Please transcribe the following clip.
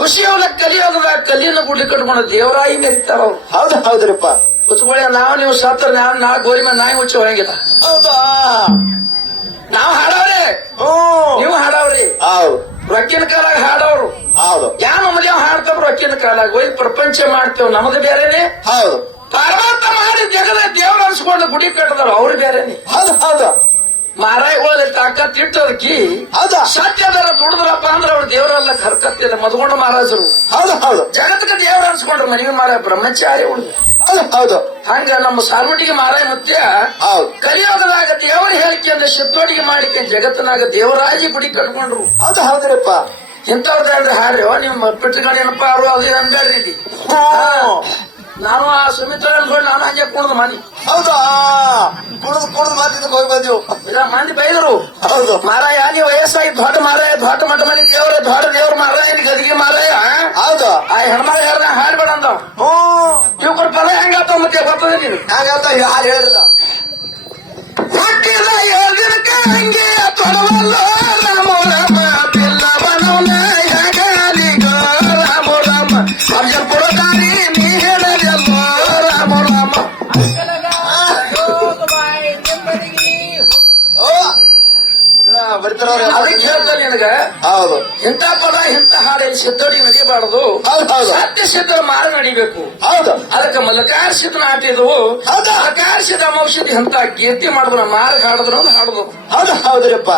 ಖುಷಿಯವಲ್ಲ ಕಲಿಯೋದ ಕಲ್ಲಿನ ಗುಡ್ಲಿ ಕಟ್ಕೊಂಡು ದೇವರಾಯಿ ಮೆರಿತಾರ ಅವ್ರು. ಹೌದು ಹೌದ್ರಪ್ಪ. ಕುಚ್ಕೊಳ್ಳಿ ನಾವು ನೀವು ಸತ್ರ ನಾ ಗೋರಿ ಮೇಲೆ ನಾಯಿ ಹುಚ್ಚು ಹೋಗಿಲ್ಲ. ಹೌದಾ ನಾವು ಹಾಡವ್ರಿ ನೀವು ಹಾಡವ್ರಿ. ಹೌದು ರೊಕ್ಕಿನ ಕಾಲಾಗ ಹಾಡವ್ರು. ಹೌದು ಯಾ ನಮ್ಮಲ್ಲಿ ಹಾಡ್ತಾವ ರೊಕ್ಕಿನ ಕಾಲಾಗ ಹೋಗಿ ಪ್ರಪಂಚ ಮಾಡ್ತೇವ್ ನಮ್ದು ಬೇರೆನೆ. ಹೌದು ಪರಮಾರ್ಥ ಮಾಡಿ ಜಗದ ದೇವ್ರ ಅನ್ಸ್ಕೊಂಡು ಗುಡಿ ಕಟ್ಟದಾರ ಅವ್ರು ಬೇರೆನೆ. ಹೌದು ಹೌದು ಮಾರಾಯಿಗಳಲ್ಲಿ ತಾಕತ್ ಇಟ್ಟದಕ್ಕಿ ಹೌದಾ ಸತ್ಯದರ ದುಡಿದ್ರಪ್ಪ ಅಂದ್ರೆ ಅವ್ರು ದೇವರೆಲ್ಲ ಕರ್ಕತ್ತಿಲ್ಲ ಮದ್ಕೊಂಡ ಮಹಾರಾಜರು. ಹೌದು ಹೌದು ಜಗತ್ಗೆ ದೇವ್ರ ಅನ್ಸ್ಕೊಂಡ್ರು ಮನೆಗೆ ಮಾರಾಯ ಬ್ರಹ್ಮಚಾರಿ ಉಳಿದು. ಹೌದು ಹೌದು ಹಂಗ ನಮ್ಮ ಸಾಲ್ಮಟ್ಟಿಗೆ ಮಾರಾಯ ಮುತ್ಯ ಹೌದು ಕಲಿಯೋಗದಾಗ ದೇವರ ಹೇಳಿಕೆ ಅಂದ್ರೆ ಸಿದ್ದೋಡಿಗೆ ಮಾಡಿಕೆ ಜಗತ್ತಿನಾಗ ದೇವರಾಜಿ ಗುಡಿ ಕಟ್ಕೊಂಡ್ರು. ಹೌದು ಹೌದ್ರಪ್ಪ. ಇಂಥವ್ರದ್ದು ಅಂದ್ರೆ ಹಾಡ್ರಿ ನಿಮ್ಮ ಪಿಟ್ಟಗಣೇನಪ್ಪ ಅವರು ಅದು ಅನ್ಬೇಡ್ರಿ ಇಲ್ಲಿ. ನಾನು ಆ ಸುಮಿತ್ರ ಅನ್ಕೊಂಡು ನಾನು ಹಂಗೆ ಕುಣದು ಮನಿ. ಹೌದಾ ಕುಡಿದು ಕುಡಿದು ಮಾತಿದ್ದಕ್ಕೆ ಹೋಗಿ ಬಂದೆವು. ಇಲ್ಲ ಮಂದಿ ಬೈದರು. ಹೌದು ಮಾರಾಯ ನೀವು ವಯಸ್ಸಾಗಿ ದೊಡ್ಡ ಮಾರಾಯ ದೊಡ್ಡ ಮಠ ಮನೆ ದೇವರ ದೊಡ್ಡ ದೇವ್ರ ಮಾರಾಯ ಗದಿಗೆ ಮಾರಾಯ. ಹೌದು ಆ ಹೆಣ್ಮರ ಯಾರ ಹಾಡ್ಬೇಡ ಅಂದವ್. ಇವ್ರ ಪದ ಹೆಂಗಾತ ಮತ್ತೆ ಬರ್ತದೆ ನೀನು ಹಾಗಂತ ಯಾರು ಹೇಳಿಲ್ಲ. ಹುಟ್ಟಿದ ಯೋಜನಕ ಹಂಗೆ ತೊಡವಲ್ಲ ರಾಮ ರಾಮ ಪಿಲ್ಲವನವನ ಯಾಗಾಲಿಗ ರಾಮ ರಾಮ ಅರ್ಜಪುರ ದಾರಿ ನೀ ಹೇಳದೆಲ್ಲ ರಾಮ ರಾಮ. ಬರ್ತಾರವ್ರೆ ಅದಕ್ಕೆ ಹೇಳ್ತಾನೆ ನಿನಗ ಹೌದು ಇಂಥ ಪದ ಇಂಥ ಹಾಡು ಸಿದ್ದೋಡಿಗೆ ನಡಿಬಾರದು. ಹೌದು ಹೌದು ಸತ್ಯ ಸಿದ್ಧರ ಮಾರ ನಡಿಬೇಕು. ಹೌದು ಅದಕ್ಕೆ ಮಲಕಾರ್ಸಿದ ನಾಟಿದ್ವು. ಹೌದಾ ಮಲಕಾರ್ಸಿದ ಔಷಧಿ ಅಂತ ಕೀರ್ತಿ ಮಾಡಿದ್ರು ಮಾರ್ಗ ಹಾಡಿದ್ರು ಅಂತ ಹಾಡುದು. ಹೌದು ಹೌದ್ರಪ್ಪ.